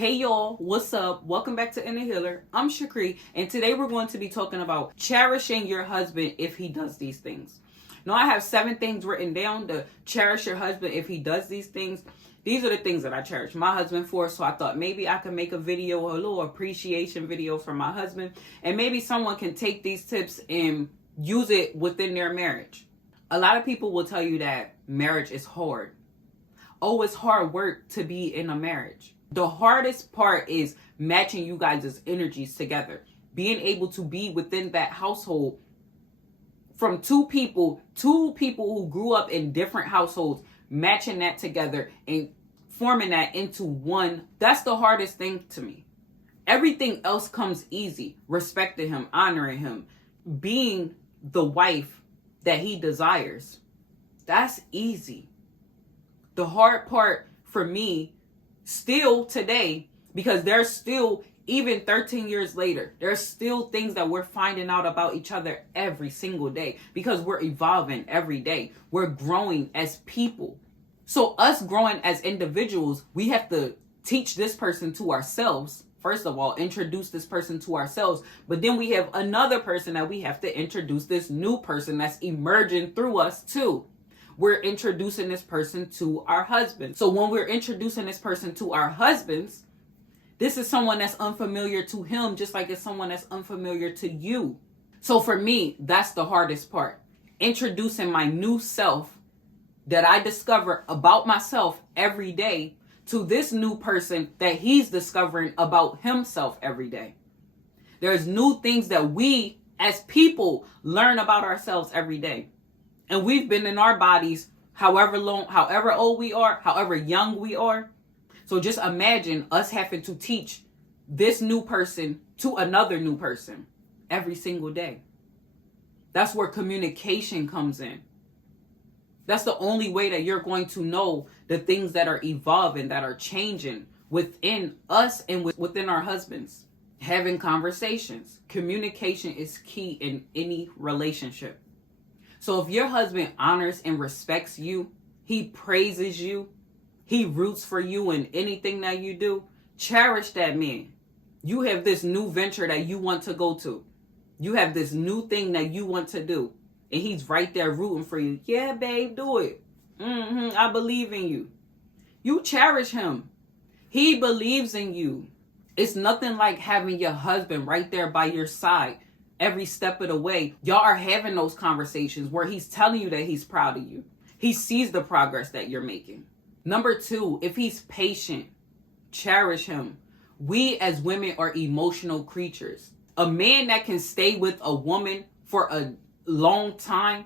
Hey y'all, what's up? Welcome back to Inner Healer. I'm Shakri, and today we're going to be talking about cherishing your husband if he does these things. Now, I have 7 things written down to cherish your husband if he does these things. These are the things that I cherish my husband for, so I thought maybe I could make a video, a little appreciation video for my husband, and maybe someone can take these tips and use it within their marriage. A lot of people will tell you that marriage is hard. Oh, it's hard work to be in a marriage. The hardest part is matching you guys' energies together. Being able to be within that household from two people who grew up in different households, matching that together and forming that into one. That's the hardest thing to me. Everything else comes easy. Respecting him, honoring him, being the wife that he desires. That's easy. The hard part for me still today, because there's still, even 13 years later, there's still things that we're finding out about each other every single day, because we're evolving every day. We're growing as people. So us growing as individuals, we have to teach this person to ourselves. First of all, introduce this person to ourselves. But then we have another person that we have to introduce, this new person that's emerging through us too. We're introducing this person to our husbands. So when we're introducing this person to our husbands, this is someone that's unfamiliar to him, just like it's someone that's unfamiliar to you. So for me, that's the hardest part. Introducing my new self that I discover about myself every day to this new person that he's discovering about himself every day. There's new things that we as people learn about ourselves every day. And we've been in our bodies however long, however old we are, however young we are. So just imagine us having to teach this new person to another new person every single day. That's where communication comes in. That's the only way that you're going to know the things that are evolving, that are changing within us and within our husbands. Having conversations. Communication is key in any relationship. So if your husband honors and respects you, he praises you, he roots for you in anything that you do, cherish that man. You have this new venture that you want to go to. You have this new thing that you want to do. And he's right there rooting for you. Yeah, babe, do it. I believe in you. You cherish him. He believes in you. It's nothing like having your husband right there by your side every step of the way. Y'all are having those conversations where he's telling you that he's proud of you. He sees the progress that you're making. Number 2, if he's patient, cherish him. We as women are emotional creatures. A man that can stay with a woman for a long time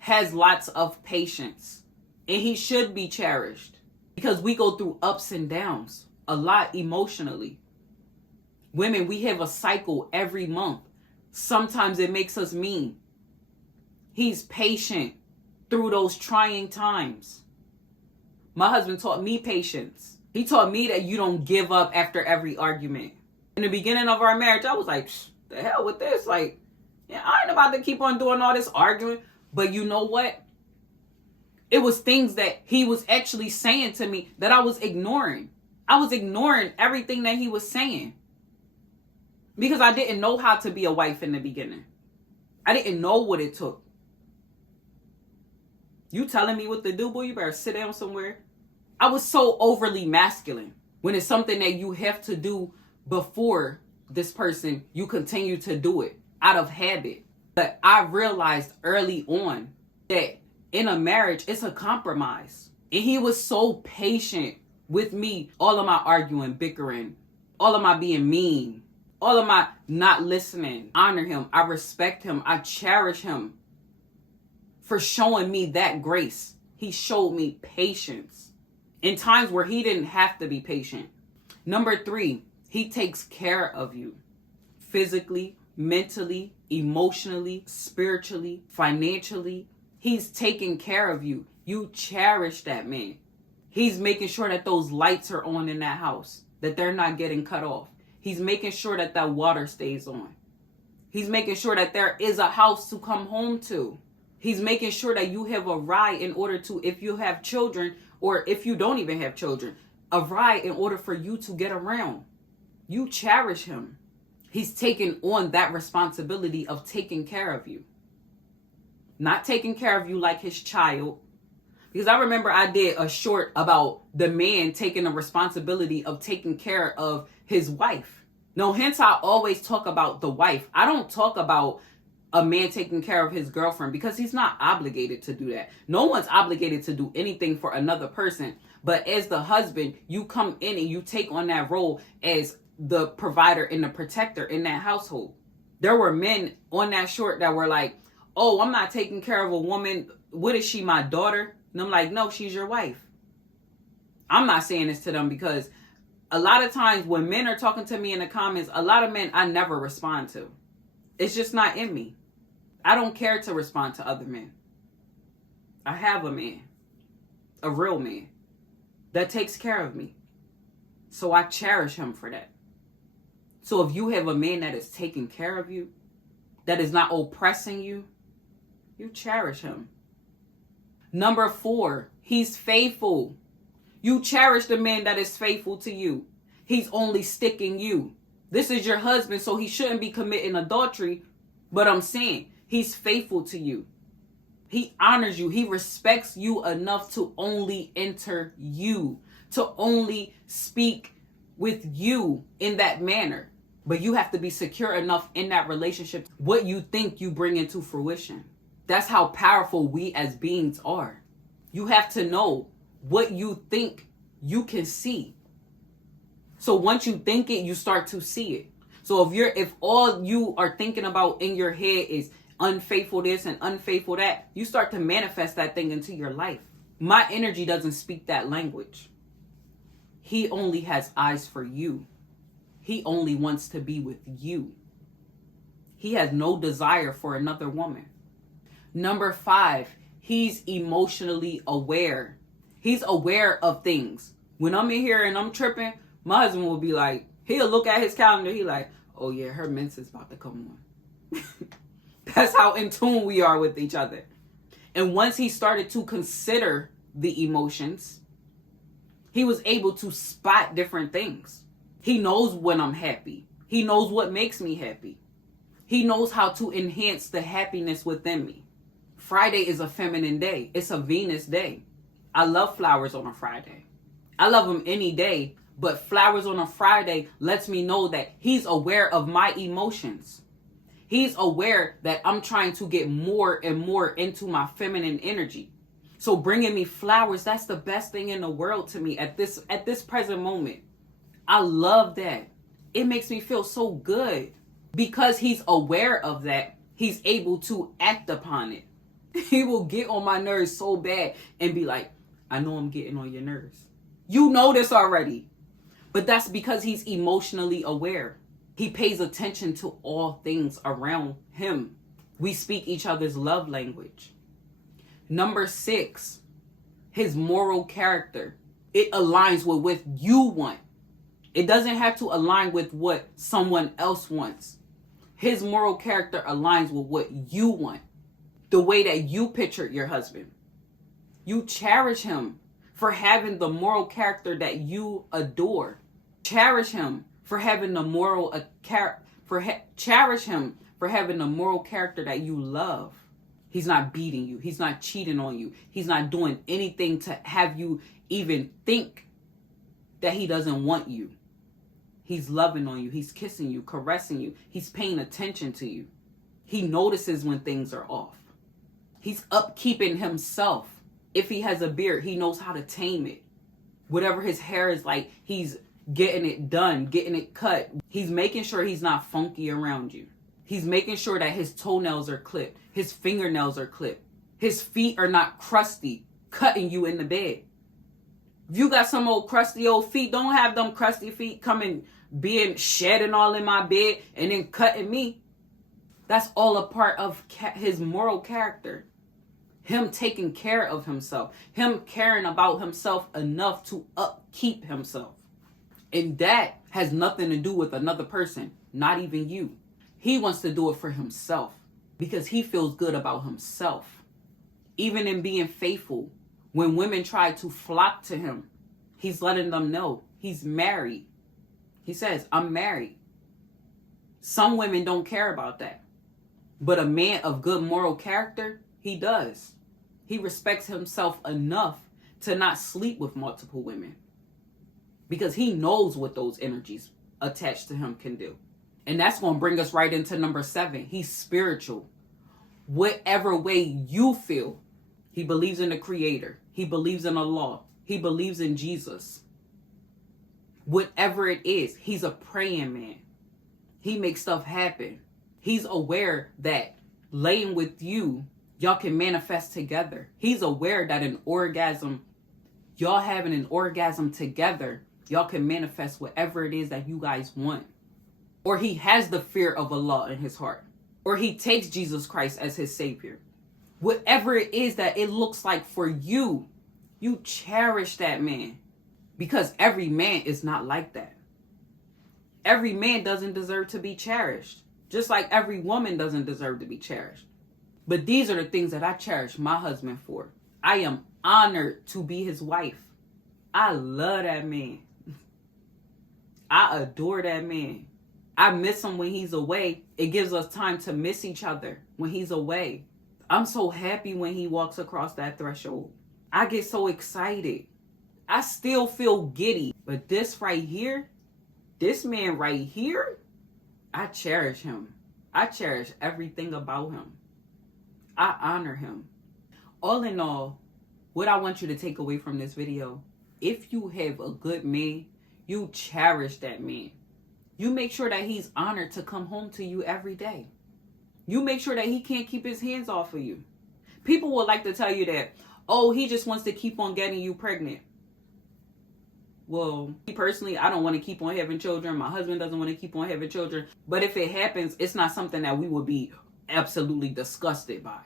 has lots of patience. And he should be cherished because we go through ups and downs a lot emotionally. Women, we have a cycle every month. Sometimes it makes us mean. He's patient through those trying times. My husband taught me patience. He taught me that you don't give up after every argument. In the beginning of our marriage, I was like, the hell with this? Like, yeah, I ain't about to keep on doing all this arguing. But you know what? It was things that he was actually saying to me that I was ignoring. I was ignoring everything that he was saying. Because I didn't know how to be a wife in the beginning. I didn't know what it took. You telling me what to do, boy? You better sit down somewhere. I was so overly masculine. When it's something that you have to do before this person, you continue to do it out of habit. But I realized early on that in a marriage, it's a compromise. And he was so patient with me. All of my arguing, bickering, all of my being mean, all of my not listening. Honor him. I respect him. I cherish him for showing me that grace. He showed me patience in times where he didn't have to be patient. Number 3, he takes care of you physically, mentally, emotionally, spiritually, financially. He's taking care of you. You cherish that man. He's making sure that those lights are on in that house, that they're not getting cut off. He's making sure that that water stays on. He's making sure that there is a house to come home to. He's making sure that you have a ride in order to, if you have children, or if you don't even have children, a ride in order for you to get around. You cherish him. He's taken on that responsibility of taking care of you. Not taking care of you like his child. Because I remember I did a short about the man taking the responsibility of taking care of his wife. No, hence I always talk about the wife. I don't talk about a man taking care of his girlfriend because he's not obligated to do that. No one's obligated to do anything for another person. But as the husband, you come in and you take on that role as the provider and the protector in that household. There were men on that short that were like, oh, I'm not taking care of a woman. What is she, my daughter? And I'm like, no, she's your wife. I'm not saying this to them because a lot of times when men are talking to me in the comments, a lot of men I never respond to. It's just not in me. I don't care to respond to other men. I have a man, a real man, that takes care of me. So I cherish him for that. So if you have a man that is taking care of you, that is not oppressing you, you cherish him. Number 4, he's faithful. You cherish the man that is faithful to you. He's only sticking you. This is your husband, so he shouldn't be committing adultery. But I'm saying, he's faithful to you. He honors you. He respects you enough to only enter you, to only speak with you in that manner. But you have to be secure enough in that relationship, what you think you bring into fruition. That's how powerful we as beings are. You have to know what you think you can see. So once you think it, you start to see it. So if all you are thinking about in your head is unfaithful this and unfaithful that, you start to manifest that thing into your life. My energy doesn't speak that language. He only has eyes for you. He only wants to be with you. He has no desire for another woman. Number 5, he's emotionally aware. He's aware of things. When I'm in here and I'm tripping, my husband will be like, he'll look at his calendar. He like, oh yeah, her menses about to come on. That's how in tune we are with each other. And once he started to consider the emotions, he was able to spot different things. He knows when I'm happy. He knows what makes me happy. He knows how to enhance the happiness within me. Friday is a feminine day. It's a Venus day. I love flowers on a Friday. I love them any day, but flowers on a Friday lets me know that he's aware of my emotions. He's aware that I'm trying to get more and more into my feminine energy. So bringing me flowers, that's the best thing in the world to me at this present moment. I love that. It makes me feel so good. Because he's aware of that, he's able to act upon it. He will get on my nerves so bad and be like, I know I'm getting on your nerves. You know this already. But that's because he's emotionally aware. He pays attention to all things around him. We speak each other's love language. Number 6, his moral character. It aligns with what you want. It doesn't have to align with what someone else wants. His moral character aligns with what you want. The way that you pictured your husband. You cherish him for having the moral character that you adore. Cherish him for having the moral cherish him for having the moral character that you love. He's not beating you. He's not cheating on you. He's not doing anything to have you even think that he doesn't want you. He's loving on you. He's kissing you, caressing you. He's paying attention to you. He notices when things are off. He's upkeeping himself. If he has a beard, he knows how to tame it. Whatever his hair is like, he's getting it done, getting it cut. He's making sure he's not funky around you. He's making sure that his toenails are clipped. His fingernails are clipped. His feet are not crusty, cutting you in the bed. If you got some old crusty old feet, don't have them crusty feet coming, being shedding all in my bed and then cutting me. That's all a part of his moral character. Him taking care of himself. Him caring about himself enough to upkeep himself. And that has nothing to do with another person, not even you. He wants to do it for himself because he feels good about himself. Even in being faithful, when women try to flock to him, He's letting them know he's married. He says, I'm married. Some women don't care about that. But a man of good moral character, he does. He respects himself enough to not sleep with multiple women. Because he knows what those energies attached to him can do. And that's going to bring us right into number 7. He's spiritual. Whatever way you feel, he believes in the Creator. He believes in Allah. He believes in Jesus. Whatever it is, he's a praying man. He makes stuff happen. He's aware that laying with you, y'all can manifest together. He's aware that an orgasm, y'all having an orgasm together, y'all can manifest whatever it is that you guys want. Or he has the fear of Allah in his heart. Or he takes Jesus Christ as his savior. Whatever it is that it looks like for you, you cherish that man. Because every man is not like that. Every man doesn't deserve to be cherished. Just like every woman doesn't deserve to be cherished. But these are the things that I cherish my husband for. I am honored to be his wife. I love that man. I adore that man. I miss him when he's away. It gives us time to miss each other when he's away. I'm so happy when he walks across that threshold. I get so excited. I still feel giddy. But this right here, this man right here, I cherish him. I cherish everything about him. I honor him. All in all, what I want you to take away from this video, if you have a good man, you cherish that man. You make sure that he's honored to come home to you every day. You make sure that he can't keep his hands off of you. People would like to tell you that, oh, he just wants to keep on getting you pregnant. Well, me personally, I don't want to keep on having children. My husband doesn't want to keep on having children. But if it happens, it's not something that we would be absolutely disgusted by.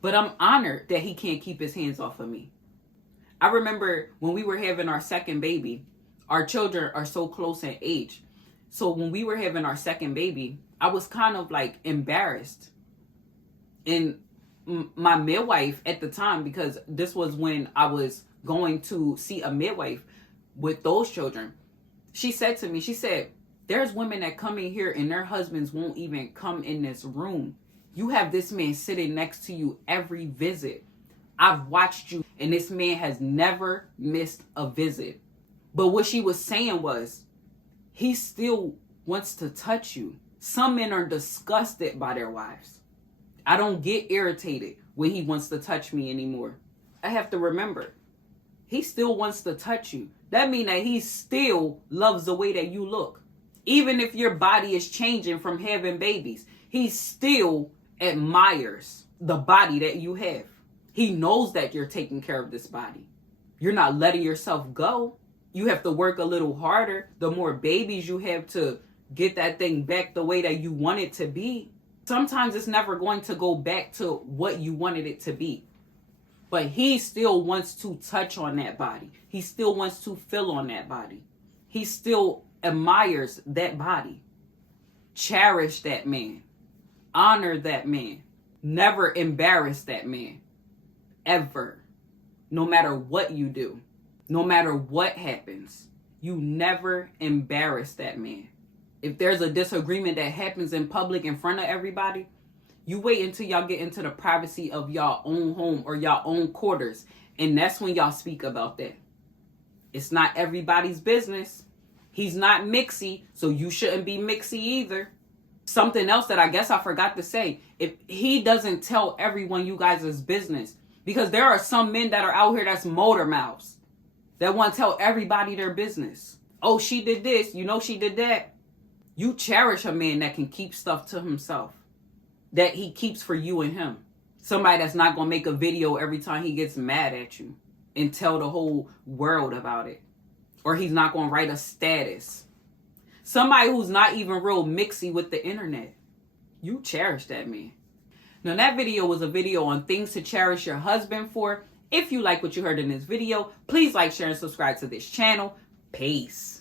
But I'm honored that he can't keep his hands off of me. I remember when we were having our second baby, our children are so close in age. So when we were having our second baby, I was kind of like embarrassed. And my midwife at the time, because this was when I was going to see a midwife with those children, she said to me, she said, there's women that come in here and their husbands won't even come in this room. You have this man sitting next to you every visit. I've watched you, and this man has never missed a visit. But what she was saying was, he still wants to touch you. Some men are disgusted by their wives. I don't get irritated when he wants to touch me anymore. I have to remember, he still wants to touch you. That means that he still loves the way that you look. Even if your body is changing from having babies, he still admires the body that you have. He knows that you're taking care of this body. You're not letting yourself go. You have to work a little harder. The more babies you have to get that thing back the way that you want it to be. Sometimes it's never going to go back to what you wanted it to be. But he still wants to touch on that body. He still wants to feel on that body. He still admires that body. Cherish that man. Honor that man. Never embarrass that man. Ever. No matter what you do. No matter what happens. You never embarrass that man. If there's a disagreement that happens in public in front of everybody, you wait until y'all get into the privacy of y'all own home or y'all own quarters. And that's when y'all speak about that. It's not everybody's business. He's not mixy, so you shouldn't be mixy either. Something else that I guess I forgot to say. If he doesn't tell everyone you guys' business, because there are some men that are out here that's motor mouths, that want to tell everybody their business. Oh, she did this. You know she did that. You cherish a man that can keep stuff to himself. That he keeps for you and him. Somebody that's not going to make a video every time he gets mad at you and tell the whole world about it. Or he's not going to write a status. Somebody who's not even real mixy with the internet. You cherish that man. Now that video was a video on things to cherish your husband for. If you like what you heard in this video, please like, share, and subscribe to this channel. Peace.